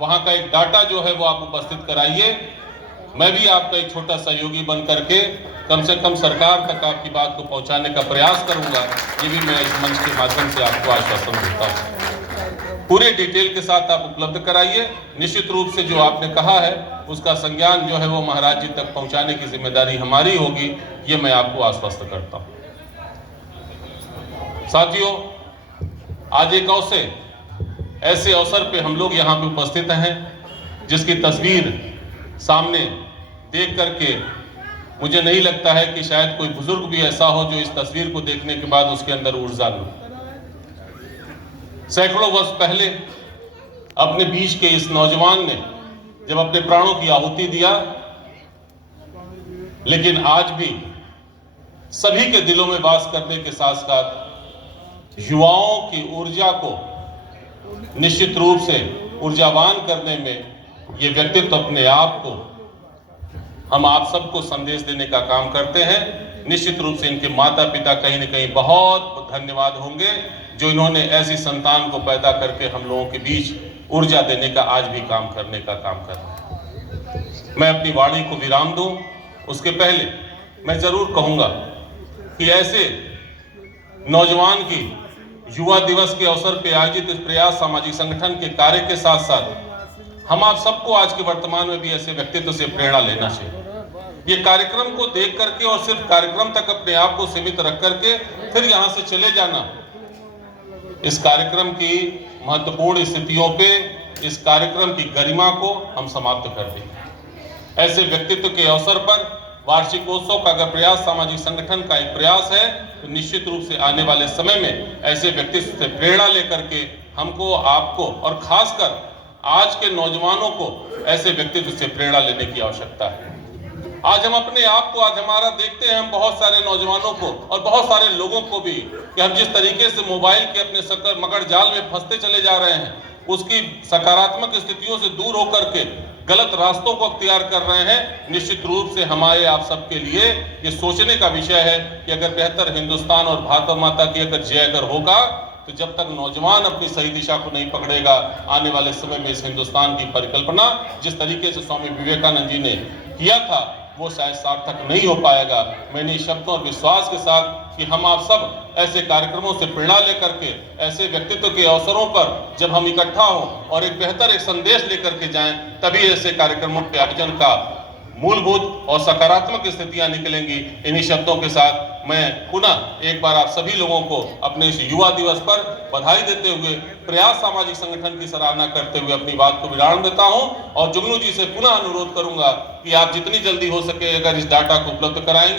वहां का एक डाटा जो है वो आप उपस्थित कराइए। मैं भी आपका एक छोटा सहयोगी बन करके कम से कम सरकार तक आपकी बात को पहुंचाने का प्रयास करूंगा। ये भी मैं इस मंच के माध्यम से आपको आश्वासन देता हूं। पूरे डिटेल के साथ आप उपलब्ध कराइए। निश्चित रूप से जो आपने कहा है उसका संज्ञान जो है वो महाराज जी तक पहुंचाने की जिम्मेदारी हमारी होगी, ये मैं आपको आश्वस्त करता हूं। साथियों, आज एक ऐसे अवसर पे हम लोग यहाँ पे उपस्थित हैं जिसकी तस्वीर सामने देख करके मुझे नहीं लगता है कि शायद कोई बुजुर्ग भी ऐसा हो जो इस तस्वीर को देखने के बाद उसके अंदर ऊर्जा लो। सैकड़ों वर्ष पहले अपने बीच के इस नौजवान ने जब अपने प्राणों की आहुति दिया, लेकिन आज भी सभी के दिलों में वास करने के साथ साथ युवाओं की ऊर्जा को निश्चित रूप से ऊर्जावान करने में ये व्यक्तित्व अपने आप को हम आप सबको संदेश देने का काम करते हैं। निश्चित रूप से इनके माता पिता कहीं न कहीं बहुत धन्यवाद होंगे जो इन्होंने ऐसी संतान को पैदा करके हम लोगों के बीच ऊर्जा देने का आज भी काम करने का काम कर रहे हैं। मैं अपनी वाणी को विराम दूं उसके पहले मैं जरूर कहूंगा कि ऐसे नौजवान की युवा दिवस के अवसर पर आयोजित इस प्रयास सामाजिक संगठन के कार्य के साथ साथ हम आप सबको आज के वर्तमान में भी ऐसे व्यक्तित्व से प्रेरणा लेना चाहिए। ये कार्यक्रम को देख करके और सिर्फ कार्यक्रम तक अपने आप को सीमित रख करके फिर यहां से चले जाना, इस कार्यक्रम की महत्वपूर्ण स्थितियों पे इस कार्यक्रम की गरिमा को हम समाप्त कर देंगे। ऐसे व्यक्तित्व के अवसर पर वार्षिकोत्सव का अगर प्रयास सामाजिक संगठन का एक प्रयास है तो निश्चित रूप से आने वाले समय में ऐसे व्यक्तित्व से प्रेरणा लेकर के हमको, आपको और खासकर आज के नौजवानों को ऐसे व्यक्तित्व से प्रेरणा लेने की आवश्यकता है। आज हम अपने आप को, आज हमारा देखते हैं हम बहुत सारे नौजवानों को और बहुत सारे लोगों को भी कि हम जिस तरीके से मोबाइल के अपने सकर मगर जाल में फंसते चले जा रहे हैं, उसकी सकारात्मक स्थितियों से दूर होकर के गलत रास्तों को अख्तियार कर रहे हैं। निश्चित रूप से हमारे आप सबके लिए ये सोचने का विषय है कि अगर बेहतर हिंदुस्तान और भारत माता की अगर जय अगर होगा तो जब तक नौजवान अपनी सही दिशा को नहीं पकड़ेगा, आने वाले समय में इस हिंदुस्तान की परिकल्पना जिस तरीके से स्वामी विवेकानंद जी ने किया था वो शायद सार्थक नहीं हो पाएगा। मैंने इस शब्दों और विश्वास के साथ कि हम आप सब ऐसे कार्यक्रमों से प्रेरणा लेकर के ऐसे व्यक्तित्व के अवसरों पर जब हम इकट्ठा हों और एक बेहतर एक संदेश लेकर के जाएं, तभी ऐसे कार्यक्रमों के आयोजन का मूलभूत और सकारात्मक स्थितियां निकलेंगी। इन्हीं शब्दों के साथ मैं पुनः एक बार आप सभी लोगों को अपने इस युवा दिवस पर बधाई देते हुए प्रयास सामाजिक संगठन की सराहना करते हुए अपनी बात को विराम देता हूं और जुगनू जी से पुनः अनुरोध करूंगा कि आप जितनी जल्दी हो सके अगर इस डाटा को उपलब्ध कराएंगे